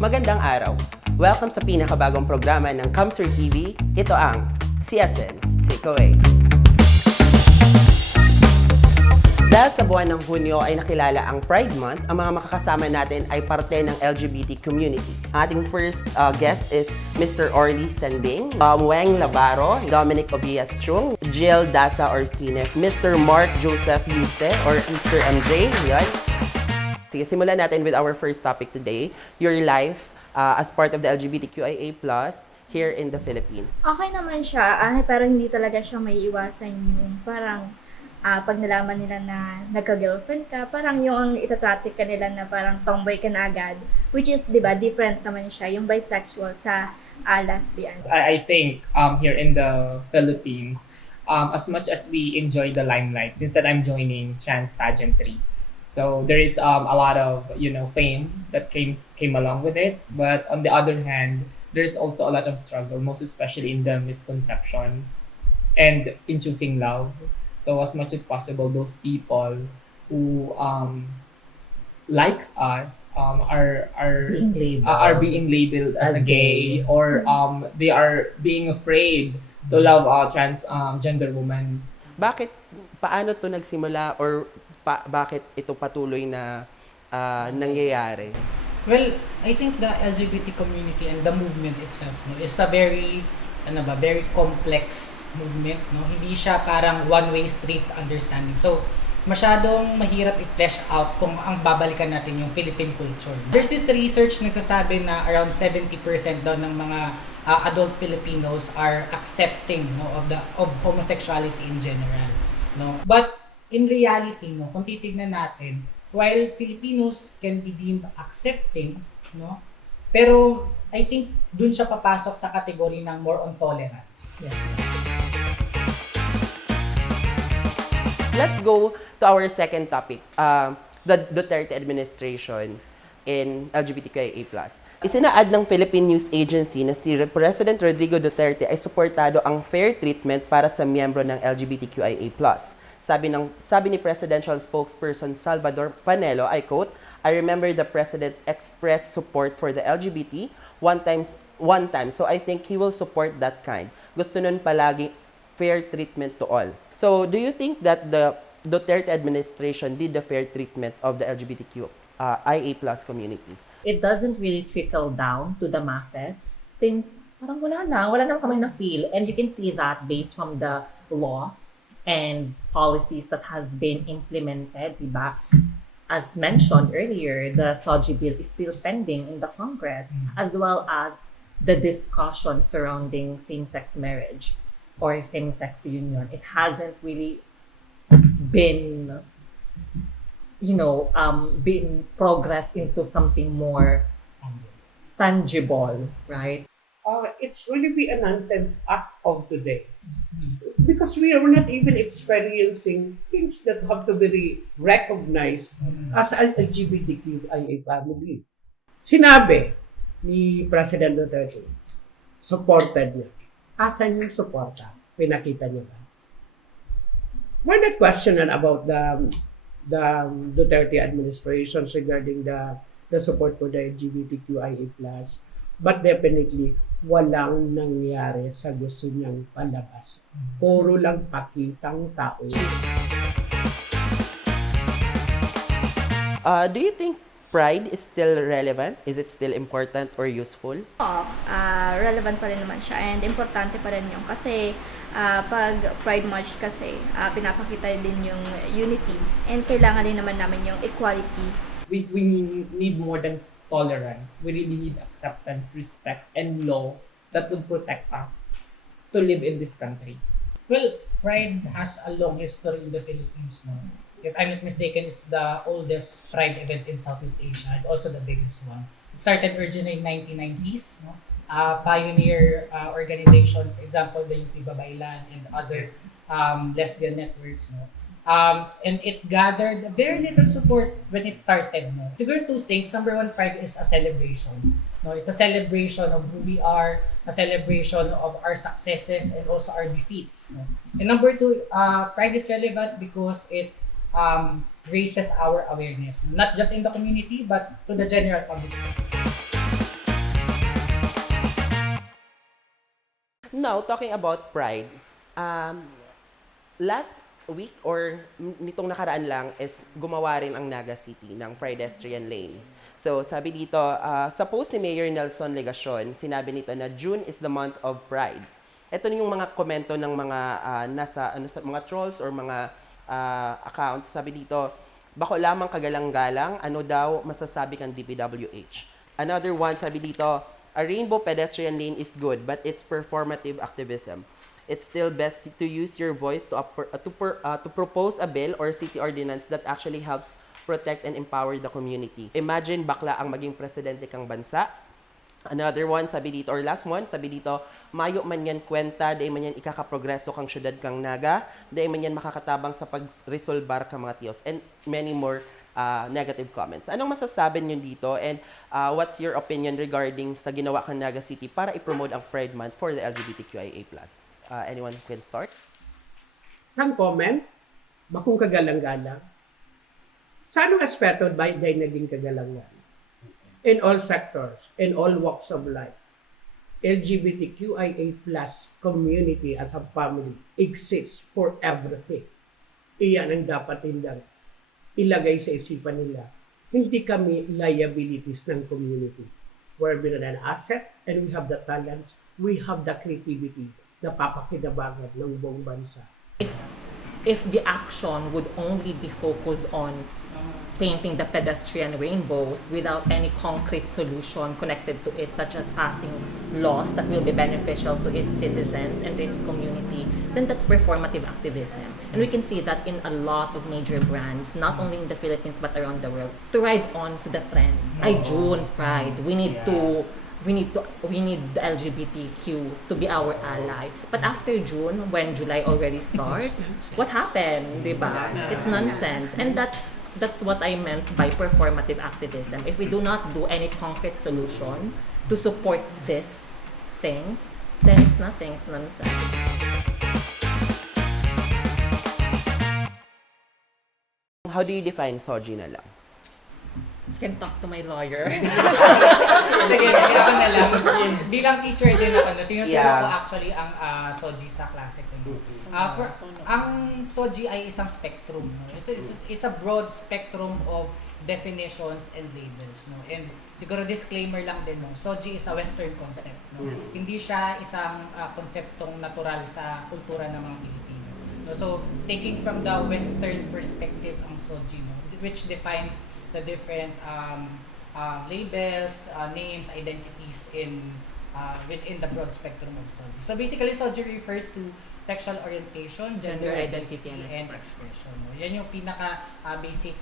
Magandang araw! Welcome sa pinakabagong programa ng Kamsur TV. Ito ang CSN Takeaway. Dahil sa buwan ng Hunyo ay nakilala ang Pride Month, ang mga makakasama natin ay parte ng LGBT community. Ang ating first guest is Mr. Orly Sanding, Weng Labaro, Dominic Obias Chung, Jill Dasa Orsine, Mr. Mark Joseph Yuste or Mr. MJ. Yan. Sige, simulan natin with our first topic today, your life as part of the LGBTQIA+ here in the Philippines. Okay naman siya, pero hindi talaga siya may iwasan yung parang pag nalaman nila na nagka-girlfriend ka, parang yung itatratic ka nila na parang tomboy ka na agad. Which is, di ba, different naman siya, yung bisexual sa lesbian. I think here in the Philippines, as much as we enjoy the limelight, since that I'm joining trans pageantry, so there is a lot of fame that came along with it. But on the other hand, there's also a lot of struggle, most especially in the misconception and in choosing love. So as much as possible, those people who likes us are being labeled as a gay, or they are being afraid to love a transgender woman. Paano to nagsimula or bakit ito patuloy na nangyayari? Well, I think the LGBT community and the movement itself is a very complex movement, Hindi siya parang one-way street understanding. So, masyadong mahirap i-flesh out kung ang babalikan natin yung Philippine culture. There's this research nagsasabi na around 70% daw ng mga adult Filipinos are accepting of homosexuality in general, But in reality, kung titignan natin, while Filipinos can be deemed accepting, pero I think dun siya papasok sa category ng more on tolerance. Yes. Let's go to our second topic, the Duterte administration in LGBTQIA+. Isinaad ng Philippine News Agency na si President Rodrigo Duterte ay suportado ang fair treatment para sa miyembro ng LGBTQIA+. Sabi ni Presidential Spokesperson Salvador Panelo, I quote, "I remember the President expressed support for the LGBT one time, so I think he will support that kind. Gusto nun palagi fair treatment to all." So, do you think that the Duterte administration did the fair treatment of the LGBTQIA+ community? It doesn't really trickle down to the masses since parang wala na kami na-feel. And you can see that based from the laws and policies that has been implemented, diba? As mentioned earlier, the SOGI bill is still pending in the Congress, as well as the discussion surrounding same-sex marriage or same-sex union. It hasn't really been, been progress into something more tangible, right? It's really be a nonsense as of today. Because we are not even experiencing things that have to be recognized as an LGBTQIA family. Sinabi ni President Duterte, supported niya. Asan yung suporta? Pinakita niya ba? We're not questioning about the Duterte administration regarding the support for the LGBTQIA+, but definitely walang nangyari sa gusto niyang palabas. Puro lang pakitang tao. Do you think Pride is still relevant? Is it still important or useful? Oo, relevant pa rin naman siya and importante pa rin yung kasi pag Pride March kasi pinapakita din yung unity and kailangan din naman namin yung equality. We need more than tolerance. We really need acceptance, respect, and law that would protect us to live in this country. Well, Pride has a long history in the Philippines, If I'm not mistaken, it's the oldest Pride event in Southeast Asia and also the biggest one. It started originally in 1990s, pioneer organization, for example, the UP Babaylan and other lesbian networks, and it gathered very little support when it started. Siguro two things. Number one, Pride is a celebration. It's a celebration of who we are, a celebration of our successes and also our defeats. And number two, Pride is relevant because it raises our awareness, not just in the community, but to the general public. Now, talking about pride, um, last week or nitong nakaraan lang is gumawa rin ang Naga City ng pedestrian lane. So, sabi dito, sa post ni Mayor Nelson Legacion, sinabi nito na June is the month of pride. Ito yung mga komento ng mga nasa sa mga trolls or mga accounts. Sabi dito, bako lamang kagalang-galang, ano daw masasabi kang DPWH. Another one, sabi dito, a rainbow pedestrian lane is good, but it's performative activism. It's still best to use your voice to propose a bill or city ordinance that actually helps protect and empower the community. Imagine bakla ang maging presidente kang bansa. Another one, sabi dito, or last one, sabi dito, mayo man yan kwenta, day man yan ikakaprogreso kang syudad kang Naga, day man yan makakatabang sa pag-resolbar kang mga tiyos, and many more negative comments. Anong masasabi niyo dito, and what's your opinion regarding sa ginawa kang Naga City para i-promote ang Pride Month for the LGBTQIA+. Anyone can start? Some comment, bakong kagalang-galang. Sa anong aspeto ba dahil naging kagalang-galang? In all sectors, in all walks of life, LGBTQIA+ community as a family exists for everything. Iyan ang dapat nilang ilagay sa isipan nila. Hindi kami liabilities ng community. We're an asset and we have the talents, we have the creativity na papakinabangan ng buong bansa. If the action would only be focused on painting the pedestrian rainbows without any concrete solution connected to it, such as passing laws that will be beneficial to its citizens and to its community, then that's performative activism. And we can see that in a lot of major brands, not only in the Philippines but around the world, to ride on to the trend. June Pride, we need the LGBTQ to be our ally. But after June, when July already starts, what happened, diba? It's nonsense. And that's what I meant by performative activism. If we do not do any concrete solution to support these things, then it's nothing, it's nonsense. How do you define soji na lang? You can talk to my lawyer. Sige, ako na lang. Bilang teacher din ako, tinuturo Yeah. ko actually ang SOGI sa klase ko. Ang SOGI ay isang spectrum. No? It's a broad spectrum of definitions and labels. No? And siguro disclaimer lang din, no? SOGI is a Western concept. No? Yes. Hindi siya isang konseptong natural sa kultura ng mga Pilipino. No? So, taking from the Western perspective ang SOGI, no? Which defines the different labels, names, identities within the broad spectrum of SOGI. So basically, SOGI refers to sexual orientation, gender identity, and expression. No? Yan yung pinaka-basic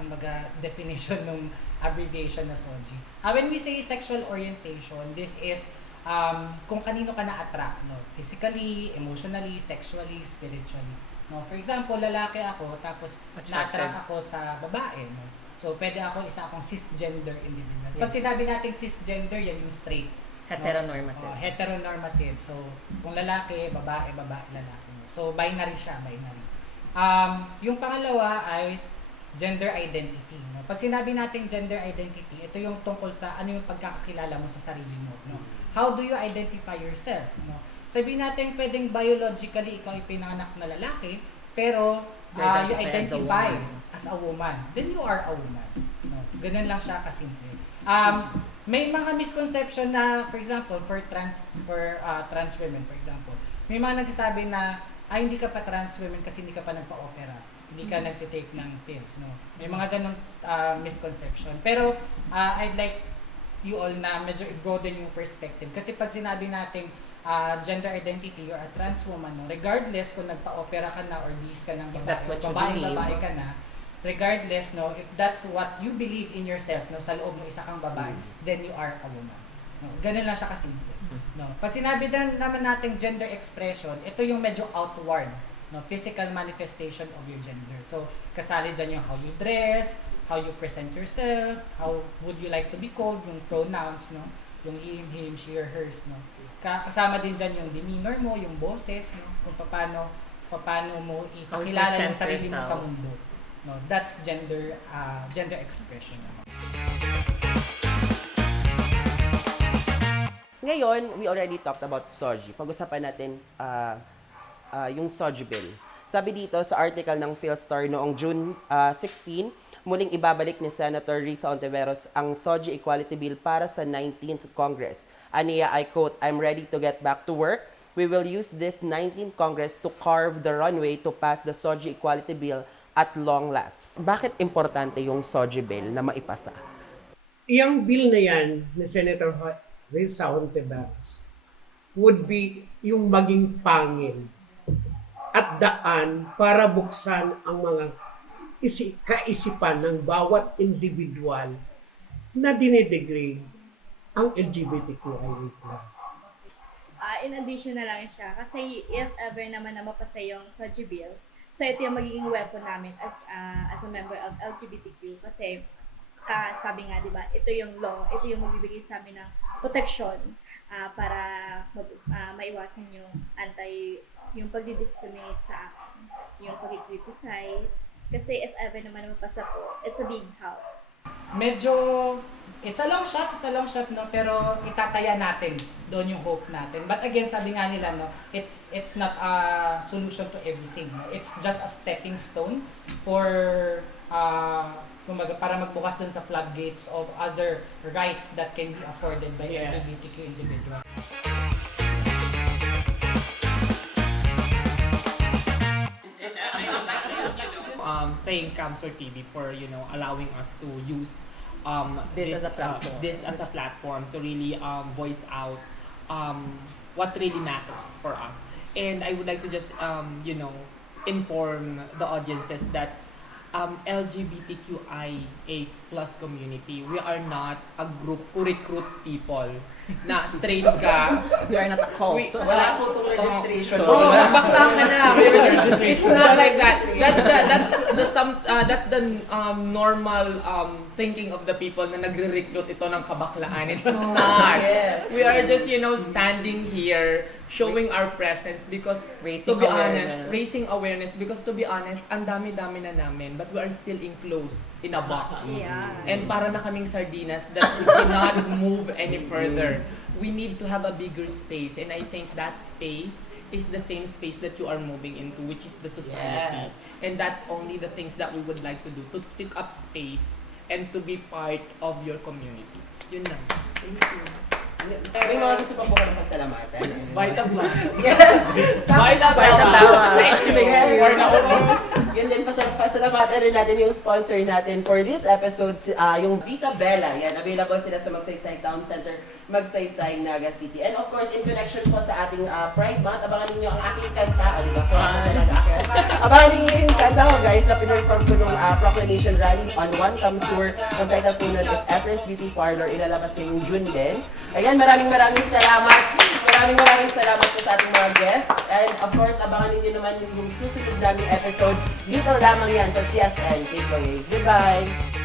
kumbaga definition ng abbreviation na SOGI. When we say sexual orientation, this is kung kanino ka na-attract, no? Physically, emotionally, sexually, spiritually. No? For example, lalaki ako, tapos na-attract ako sa babae. No? So, pwede akong cisgender individual. Pag sinabi natin cisgender, yan yung straight. Heteronormative. No? Heteronormative. So, kung lalaki, babae, lalaki. So, binary siya, binary. Yung pangalawa ay gender identity. No? Pag sinabi natin gender identity, ito yung tungkol sa ano yung pagkakakilala mo sa sarili mo. No? How do you identify yourself? No? Sabihin natin, pwedeng biologically ikaw ay pinanganak na lalaki, pero you identify as a woman, then you are a woman. No? Ganun lang siya kasimple. May mga misconception na, for example, for trans women, for example, may mga nagsasabi na, hindi ka pa trans women kasi hindi ka pa nagpa-opera, hindi ka nagtitake ng pills. No? May mga ganung misconception. Pero, I'd like you all na medyo i-broaden yung perspective. Kasi pag sinabi natin gender identity, you're a trans woman, no? Regardless kung nagpa-opera ka na or bis ka ng babae ka na, regardless, no, if that's what you believe in yourself, no, sa loob ng isa kang babae, then you are a woman. No? Ganun lang siya kasimple. No? Pag sinabi naman natin gender expression, ito yung medyo outward, no, physical manifestation of your gender. So, kasali dyan yung how you dress, how you present yourself, how would you like to be called, yung pronouns, no, yung him, she, or hers, no. Kasama din dyan yung demeanor mo, yung boses, no, kung paano mo ipakilala yung sarili mo sa mundo. No, that's gender expression. Ngayon, we already talked about SOGI. Pag-usapan natin yung SOGI bill. Sabi dito sa article ng Philstar noong June 16, muling ibabalik ni Senator Risa Ontiveros ang SOGI Equality Bill para sa 19th Congress. Aniya, I quote, "I'm ready to get back to work. We will use this 19th Congress to carve the runway to pass the SOGI Equality Bill at long last." Bakit importante yung SOGI bill na maipasa? Iyang bill na yan ni Senator Risa Ontiveros would be yung maging pangil at daan para buksan ang mga kaisipan ng bawat individual na dinidegrade ang LGBTQIA+. In addition na lang siya, kasi if ever naman na mapasa yung SOGI bill, so ito yung magiging weapon namin as a member of LGBTQ, kasi sabi nga, di ba, ito yung law, ito yung magbibigay sa amin ng protection para maiwasan yung pagdi-discriminate sa akin, yung pag-criticize. Kasi if ever naman mapasa to, it's a big help. Medyo, it's a long shot, no? Pero itataya natin doon yung hope natin. But again, sabi nga nila, no, it's not a solution to everything. No? It's just a stepping stone for para magbukas dun sa floodgates of other rights that can be afforded by LGBTQ individuals. Thank Camsor TV for allowing us to use This as a platform. this as a platform to really voice out what really matters for us. And I would like to just inform the audiences that LGBTQIA plus community, we are not a group who recruits people na straight ka. We are not a cult. Wala po itong registration. Bakla ka na. It's not like that. That's the normal thinking of the people na nagre-recruit ito ng kabaklaan. It's not. Yes. We are just standing here showing our presence because Raising to be awareness. honest, raising awareness because to be honest, ang dami-dami na namin but we are still enclosed in a box. Yeah. And para na kaming sardinas that we cannot move any further. We need to have a bigger space and I think that space is the same space that you are moving into, which is the society. Yes. And that's only the things that we would like to do, to take up space and to be part of your community. Yun lang. Thank you. May mga gusto pa po ka ng pasalamatan. Vita Plus. Yes! Vita Plus. Thank you. Yes. For naubos. Yun din, pasalamatan rin natin yung sponsor natin for this episode, yung Vita Bella. Yan, available sila sa Magsaysay Town Center, Magsaysay, Naga City. And of course, in connection po sa ating Pride Month, abangan ninyo ang aking kanta. O, diba? Abangan ninyo yung kanta ko, guys, na pinurform ko nung proclamation rally on One Comes Tour. Ang title po nun is Efra's Beauty Parlor. Ilalabas ngayong June din. Ayan, maraming salamat. Maraming salamat po sa ating mga guests. And of course, abangan ninyo naman yung susunod naming episode. Dito lamang yan sa CSN Takeaway. Goodbye!